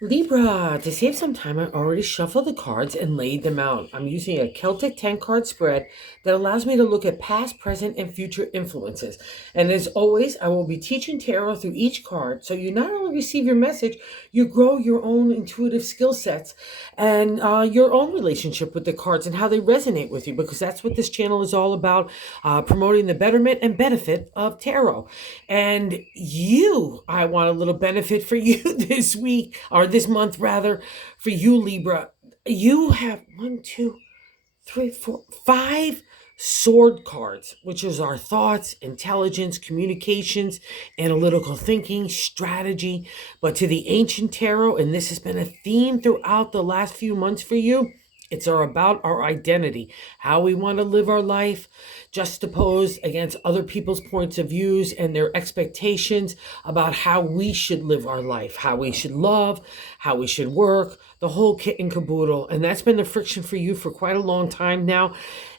Libra, to save some time, I already shuffled the cards and laid them out. I'm using a Celtic 10 card spread that allows me to look at past, present, and future influences. And as always, I will be teaching tarot through each card. So you not only receive your message, you grow your own intuitive skill sets and your own relationship with the cards and how they resonate with you, because that's what this channel is all about, promoting the betterment and benefit of tarot. And I want a little benefit for you this week, or this month rather, for you, Libra. You have one, two, three, four, five sword cards, which is our thoughts, intelligence, communications, analytical thinking, strategy. But to the ancient tarot, and this has been a theme throughout the last few months for you, it's about our identity, how we want to live our life, juxtaposed against other people's points of views and their expectations about how we should live our life, how we should love, how we should work, the whole kit and caboodle. And that's been the friction for you for quite a long time now.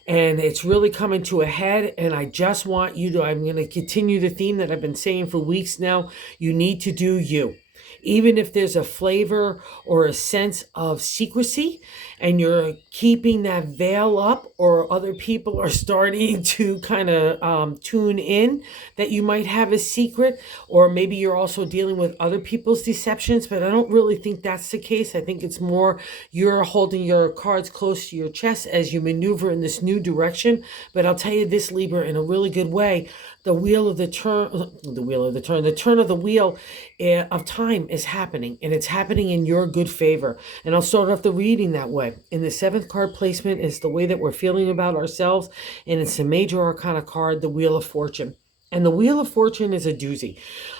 And it's really coming to a head. And I just want you to, I'm going to continue the theme that I've been saying for weeks now. You need to do you. Even if there's a flavor or a sense of secrecy and you're keeping that veil up, or other people are starting to kind of tune in that you might have a secret, or maybe you're also dealing with other people's deceptions, but I don't really think that's the case. I think it's more you're holding your cards close to your chest as you maneuver in this new direction. But I'll tell you this, Libra, in a really good way, the turn of the wheel of time is happening, and it's happening in your good favor. And I'll start off the reading that way. In the seventh card placement is the way that we're feeling about ourselves, and it's a major arcana card, the Wheel of Fortune. And the Wheel of Fortune is a doozy.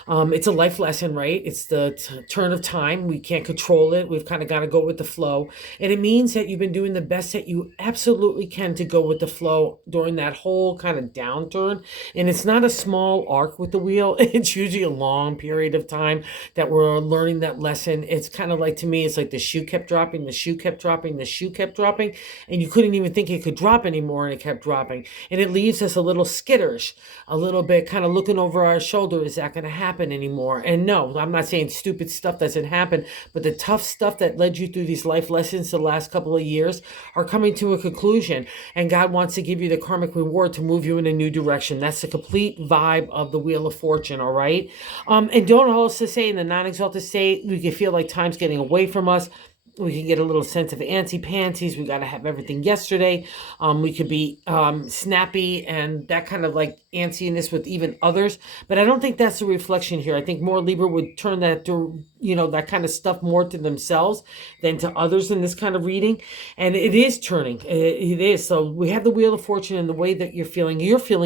It's a life lesson, right? It's the turn of time. We can't control it. We've kind of got to go with the flow. And it means that you've been doing the best that you absolutely can to go with the flow during that whole kind of downturn. And it's not a small arc with the wheel. It's usually a long period of time that we're learning that lesson. It's kind of like, to me, it's like the shoe kept dropping, the shoe kept dropping, the shoe kept dropping. And you couldn't even think it could drop anymore, and it kept dropping. And it leaves us a little skitterish, a little bit kind of looking over our shoulder. Is that going to happen anymore? And no, I'm not saying stupid stuff doesn't happen, but the tough stuff that led you through these life lessons the last couple of years are coming to a conclusion, and God wants to give you the karmic reward to move you in a new direction. That's the complete vibe of the Wheel of Fortune, all right? And don't also say in the non-exalted state, we can feel like time's getting away from us. We can get a little sense of antsy-pantsies. We got to have everything yesterday. We could be snappy and that kind of like antsiness with even others. But I don't think that's the reflection here. I think more Libra would turn that to, that kind of stuff more to themselves than to others in this kind of reading. And it is turning. It is. So we have the Wheel of Fortune, and the way that you're feeling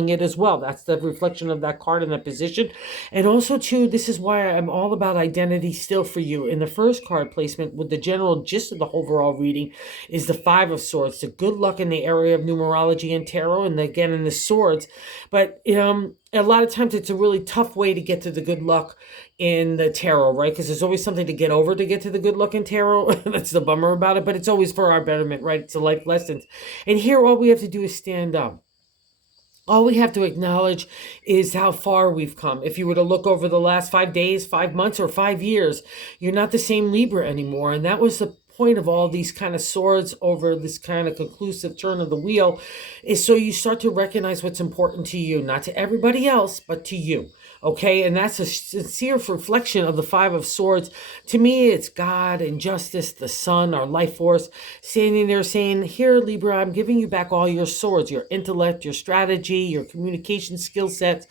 it as well. That's the reflection of that card in that position. And also, too, this is why I'm all about identity still for you. In the first card placement, with the general gist of the overall reading, is the Five of Swords, the good luck in the area of numerology and tarot, and again in the swords. But a lot of times it's a really tough way to get to the good luck in the tarot, right? Because there's always something to get over to get to the good luck in tarot. That's the bummer about it, but it's always for our betterment, right? It's a life lessons. And here all we have to do is stand up. All we have to acknowledge is how far we've come. If you were to look over the last 5 days, 5 months, or 5 years, you're not the same Libra anymore. And that was the point of all these kind of swords over this kind of conclusive turn of the wheel, is so you start to recognize what's important to you, not to everybody else, but to you. Okay, and that's a sincere reflection of the Five of Swords. To me, it's God and justice, the sun, our life force, standing there saying, here, Libra, I'm giving you back all your swords, your intellect, your strategy, your communication skill sets,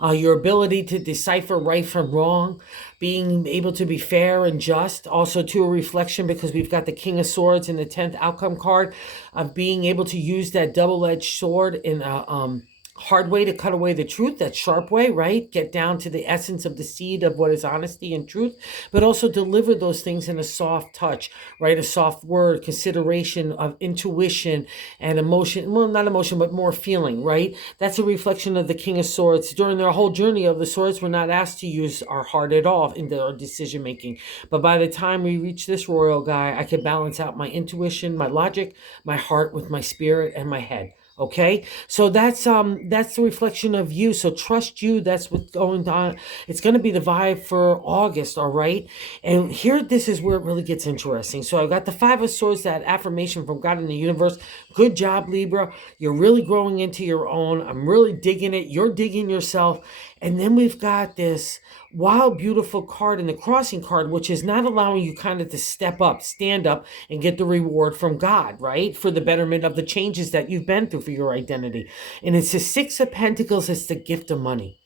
your ability to decipher right from wrong, being able to be fair and just. Also, to a reflection, because we've got the King of Swords in the 10th outcome card, of being able to use that double-edged sword in a hard way to cut away the truth, that sharp way, right? Get down to the essence of the seed of what is honesty and truth, but also deliver those things in a soft touch, right? A soft word, consideration of intuition and emotion. Well, not emotion, but more feeling, right? That's a reflection of the King of Swords. During their whole journey of the swords, we're not asked to use our heart at all in our decision making. But by the time we reach this royal guy, I can balance out my intuition, my logic, my heart with my spirit and my head. Okay, so that's the reflection of you. So trust you. That's what's going on. It's going to be the vibe for August. All right, and here, this is where it really gets interesting. So I've got the Five of Swords, that affirmation from God in the universe. Good job, Libra. You're really growing into your own. I'm really digging it. You're digging yourself. And then we've got this wild, beautiful card in the crossing card, which is not allowing you kind of to step up, stand up, and get the reward from God, right? For the betterment of the changes that you've been through for your identity. And it's the Six of Pentacles. It's the gift of money.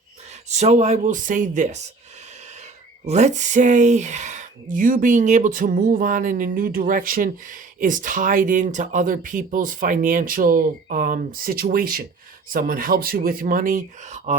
So I will say this. Let's say you being able to move on in a new direction is tied into other people's financial situation. Someone helps you with money.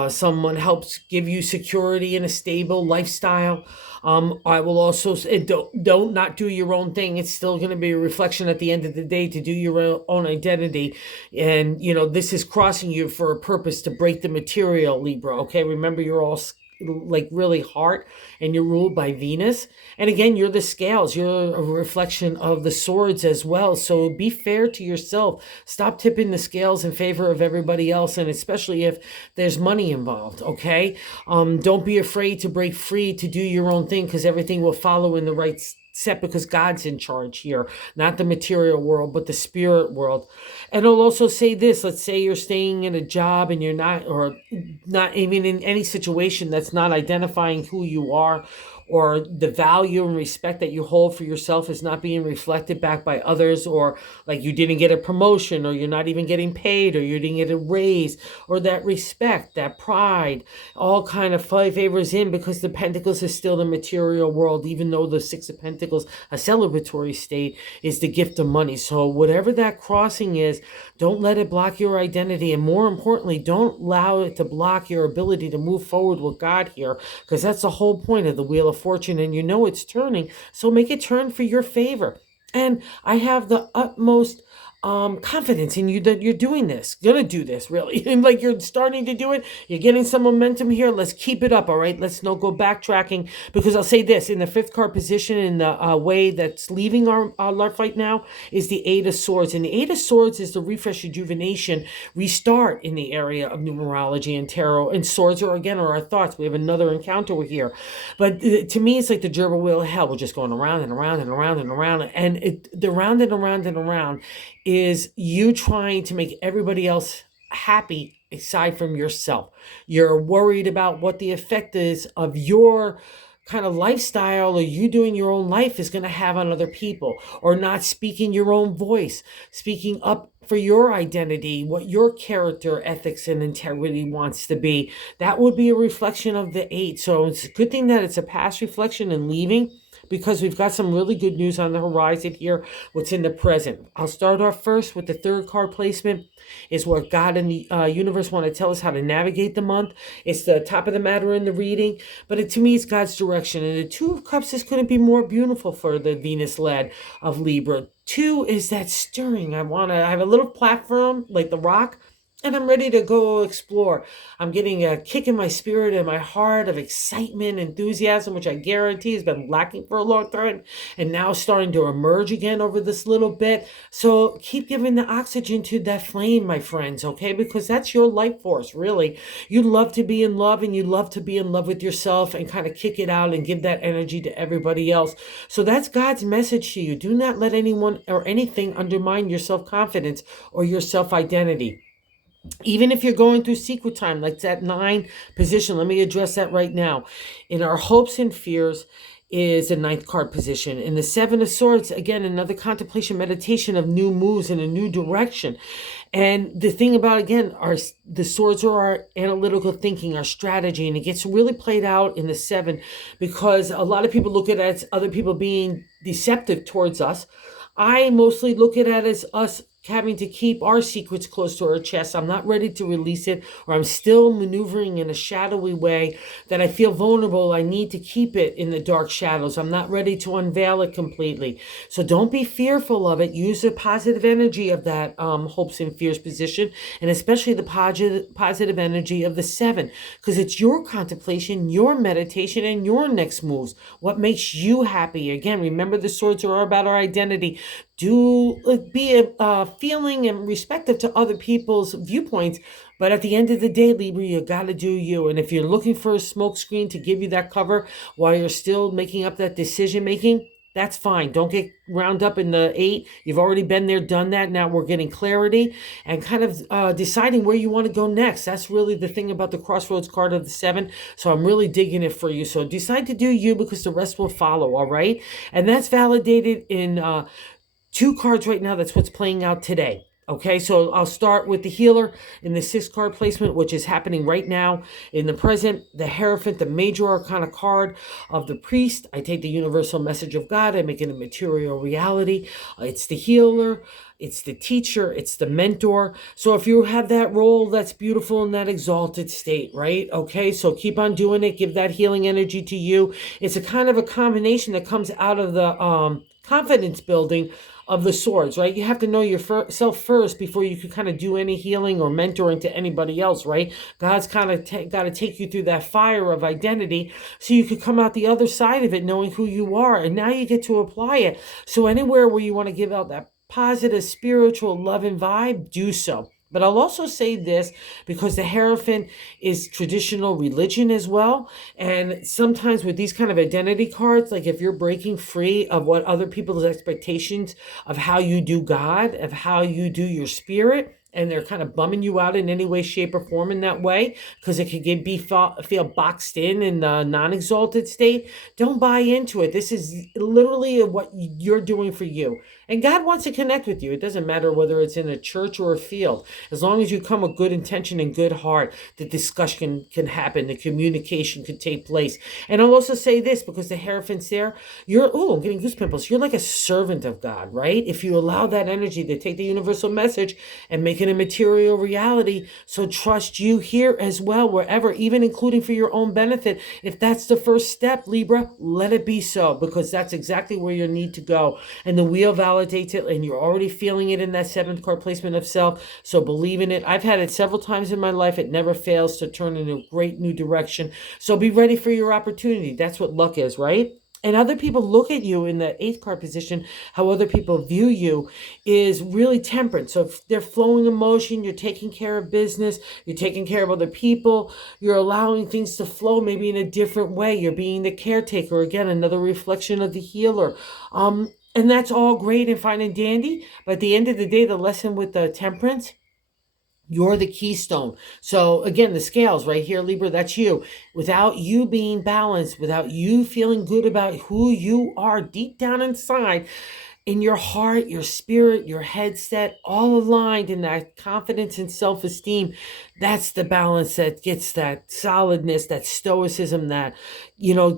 Someone helps give you security and a stable lifestyle. I will also say, don't not do your own thing. It's still going to be a reflection at the end of the day to do your own identity. And, this is crossing you for a purpose to break the material, Libra. Okay, remember, you're all like really heart, and you're ruled by Venus. And again, you're the scales. You're a reflection of the swords as well. So be fair to yourself. Stop tipping the scales in favor of everybody else, and especially if there's money involved. Okay, don't be afraid to break free to do your own thing, because everything will follow in the right set, because God's in charge here, not the material world, but the spirit world. And I'll also say this. Let's say you're staying in a job and you're not, or not even in any situation that's not identifying who you are, or the value and respect that you hold for yourself is not being reflected back by others, or like you didn't get a promotion, or you're not even getting paid, or you didn't get a raise, or that respect, that pride, all kind of favors in, because the Pentacles is still the material world, even though the Six of Pentacles, a celebratory state, is the gift of money. So whatever that crossing is, don't let it block your identity, and more importantly, don't allow it to block your ability to move forward with God here, because that's the whole point of the Wheel of Fortune, and it's turning, so make it turn for your favor. And I have the utmost confidence in you that you're doing this, gonna do this, really. And like, you're starting to do it, you're getting some momentum here. Let's keep it up. All right, let's not go backtracking, because I'll say this: in the fifth card position, in the way that's leaving our life right now, is the Eight of Swords. And the Eight of Swords is the refresh, rejuvenation, restart in the area of numerology and tarot. And swords are our thoughts. We have another encounter here, but to me, it's like the gerbil wheel of hell. We're just going around and around and around and around, and the round and around and around is you trying to make everybody else happy aside from yourself. You're worried about what the effect is of your kind of lifestyle, or you doing your own life, is going to have on other people, or not speaking your own voice, speaking up for your identity, what your character, ethics, and integrity wants to be. That would be a reflection of the Eight. So it's a good thing that it's a past reflection and leaving, because we've got some really good news on the horizon here, what's in the present. I'll start off first with the third card placement, is what God and the universe want to tell us how to navigate the month. It's the top of the matter in the reading, but to me, it's God's direction. And the Two of Cups is going to be more beautiful for the Venus-led of Libra. Two is that stirring. I have a little platform like the Rock, and I'm ready to go explore. I'm getting a kick in my spirit and my heart of excitement, enthusiasm, which I guarantee has been lacking for a long time, and now starting to emerge again over this little bit. So keep giving the oxygen to that flame, my friends, okay? Because that's your life force, really. You love to be in love, and you love to be in love with yourself, and kind of kick it out and give that energy to everybody else. So that's God's message to you. Do not let anyone or anything undermine your self-confidence or your self-identity. Even if you're going through secret time, like that 9 position, let me address that right now. In our hopes and fears is a 9th card position. In the 7 of Swords, again, another contemplation, meditation of new moves in a new direction. And the thing about, again, the swords are our analytical thinking, our strategy, and it gets really played out in the 7, because a lot of people look at it as other people being deceptive towards us. I mostly look at it as us having to keep our secrets close to our chest. I'm not ready to release it, or I'm still maneuvering in a shadowy way that I feel vulnerable. I need to keep it in the dark shadows. I'm not ready to unveil it completely. So don't be fearful of it. Use the positive energy of that hopes and fears position, and especially the positive energy of the 7, because it's your contemplation, your meditation, and your next moves. What makes you happy? Again, remember, the swords are about our identity. be feeling and respectful to other people's viewpoints. But at the end of the day, Libra, you got to do you. And if you're looking for a smoke screen to give you that cover while you're still making up that decision making, that's fine. Don't get round up in the 8. You've already been there, done that. Now we're getting clarity and kind of deciding where you want to go next. That's really the thing about the crossroads card of the 7. So I'm really digging it for you. So decide to do you, because the rest will follow. All right. And that's validated in 2 cards right now. That's what's playing out today. Okay, so I'll start with the healer in the 6 card placement, which is happening right now in the present. The Hierophant, the major arcana card of the priest. I take the universal message of God. I make it a material reality. It's the healer. It's the teacher. It's the mentor. So if you have that role, that's beautiful in that exalted state, right? Okay, so keep on doing it. Give that healing energy to you. It's a kind of a combination that comes out of the confidence building of the swords, right? You have to know yourself first before you can kind of do any healing or mentoring to anybody else, right? God's kind of got to take you through that fire of identity so you could come out the other side of it knowing who you are. And now you get to apply it. So anywhere where you want to give out that positive, spiritual, loving vibe, do so. But I'll also say this, because the Hierophant is traditional religion as well. And sometimes with these kind of identity cards, like if you're breaking free of what other people's expectations of how you do God, of how you do your spirit, and they're kind of bumming you out in any way, shape, or form in that way, because it could feel boxed in the non-exalted state. Don't buy into it. This is literally what you're doing for you. And God wants to connect with you. It doesn't matter whether it's in a church or a field. As long as you come with good intention and good heart, the discussion can happen. The communication can take place. And I'll also say this, because the Hierophant's there, I'm getting goose pimples. You're like a servant of God, right? If you allow that energy to take the universal message and make it a material reality. So trust you here as well, wherever, even including for your own benefit. If that's the first step, Libra, let it be so, because that's exactly where you need to go. And the wheel validates it, and you're already feeling it in that 7th card placement of self. So believe in it. I've had it several times in my life. It never fails to turn in a great new direction. So be ready for your opportunity. That's what luck is, right? And other people look at you in the 8th card position, how other people view you is really temperate. So if they're flowing emotion, you're taking care of business, you're taking care of other people, you're allowing things to flow maybe in a different way. You're being the caretaker. Again, another reflection of the healer. And that's all great and fine and dandy. But at the end of the day, the lesson with the temperance, you're the keystone. So again, the scales right here, Libra, that's you. Without you being balanced, without you feeling good about who you are deep down inside, in your heart, your spirit, your headset, all aligned in that confidence and self-esteem, that's the balance that gets that solidness, that stoicism, that,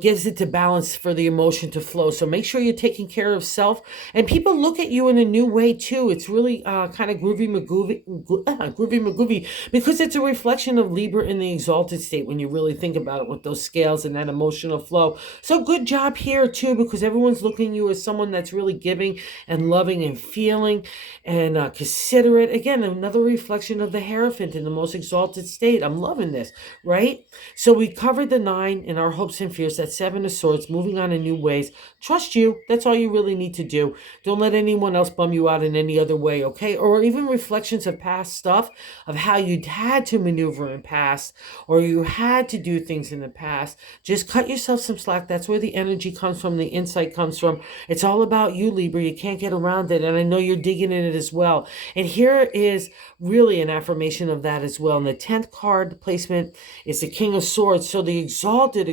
gives it to balance for the emotion to flow. So make sure you're taking care of self. And people look at you in a new way too. It's really kind of groovy magoovy, because it's a reflection of Libra in the exalted state when you really think about it, with those scales and that emotional flow. So good job here too, because everyone's looking at you as someone that's really giving and loving and feeling and considerate. Again, another reflection of the Hierophant in the most exalted state. I'm loving this, right? So we covered the 9 in our hopes and fears, that 7 of swords, moving on in new ways. Trust you. That's all you really need to do. Don't let anyone else bum you out in any other way, okay? Or even reflections of past stuff, of how you had to maneuver in past, or you had to do things in the past. Just cut yourself some slack. That's where the energy comes from, the insight comes from. It's all about you, Libra. You can't get around it, and I know you're digging in it as well. And here is really an affirmation of that as well. And the 10th card placement is the King of Swords. So the exalted,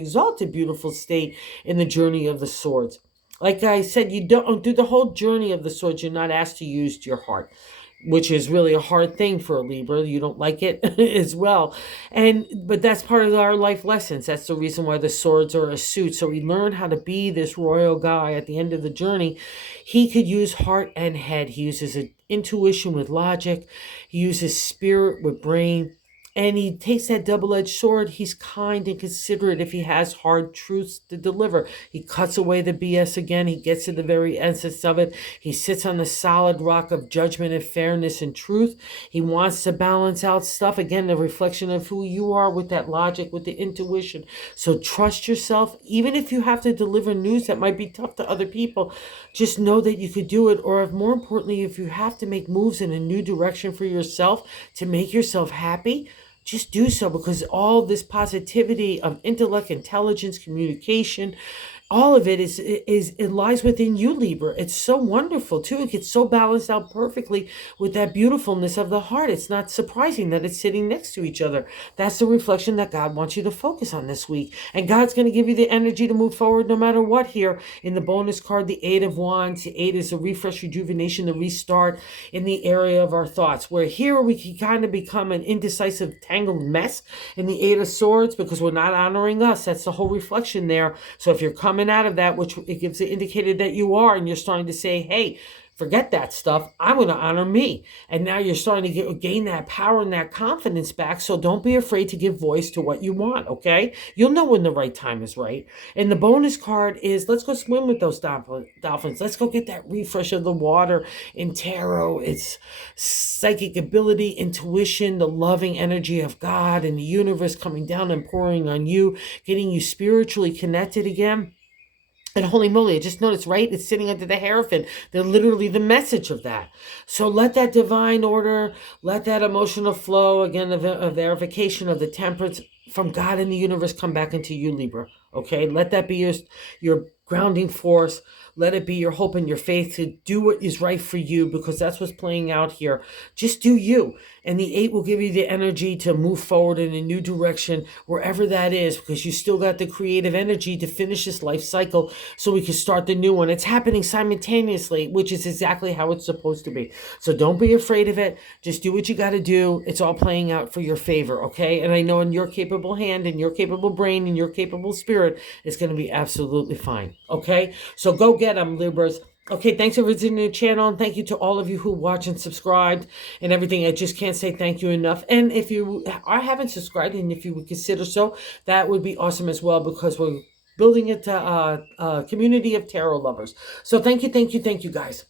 beautiful state in the journey of the swords. Like I said, you don't do the whole journey of the swords. You're not asked to use your heart, which is really a hard thing for a Libra. You don't like it as well. But that's part of our life lessons. That's the reason why the swords are a suit. So we learn how to be this royal guy at the end of the journey. He could use heart and head. He uses intuition with logic. He uses spirit with brain. And he takes that double-edged sword. He's kind and considerate if he has hard truths to deliver. He cuts away the BS again. He gets to the very essence of it. He sits on the solid rock of judgment and fairness and truth. He wants to balance out stuff. Again, the reflection of who you are with that logic, with the intuition. So trust yourself. Even if you have to deliver news that might be tough to other people, just know that you could do it. Or if, more importantly, if you have to make moves in a new direction for yourself to make yourself happy, just do so, because all this positivity of intellect, intelligence, communication, all of it it lies within you, Libra. It's so wonderful too. It gets so balanced out perfectly with that beautifulness of the heart. It's not surprising that it's sitting next to each other. That's the reflection that God wants you to focus on this week. And God's going to give you the energy to move forward no matter what here. In the bonus card, the Eight of Wands. The Eight is the refresh, rejuvenation, the restart in the area of our thoughts. Where here we can kind of become an indecisive, tangled mess in the Eight of Swords because we're not honoring us. That's the whole reflection there. So if you're coming out of that, which it gives the indicator that you are, and you're starting to say, hey, forget that stuff, I'm going to honor me. And now you're starting to gain that power and that confidence back. So don't be afraid to give voice to what you want, okay? You'll know when the right time is right. And the bonus card is, let's go swim with those dolphins. Let's go get that refresh of the water in tarot. It's psychic ability, intuition, the loving energy of God and the universe coming down and pouring on you, getting you spiritually connected again. And holy moly, I just noticed, right? It's sitting under the Hierophant. They're literally the message of that. So let that divine order, let that emotional flow, again, a verification of the temperance from God and the universe come back into you, Libra. Okay? Let that be your grounding force. Let it be your hope and your faith to do what is right for you, because that's what's playing out here. Just do you. And the Eight will give you the energy to move forward in a new direction, wherever that is, because you still got the creative energy to finish this life cycle so we can start the new one. It's happening simultaneously, which is exactly how it's supposed to be. So don't be afraid of it. Just do what you got to do. It's all playing out for your favor, okay? And I know in your capable hand and your capable brain and your capable spirit, it's going to be absolutely fine, okay? So go get them, Libras. Okay, thanks for visiting the channel, and thank you to all of you who watch and subscribed and everything. I just can't say thank you enough. And if you haven't subscribed, and if you would consider so, that would be awesome as well, because we're building it to a community of tarot lovers. So thank you, guys.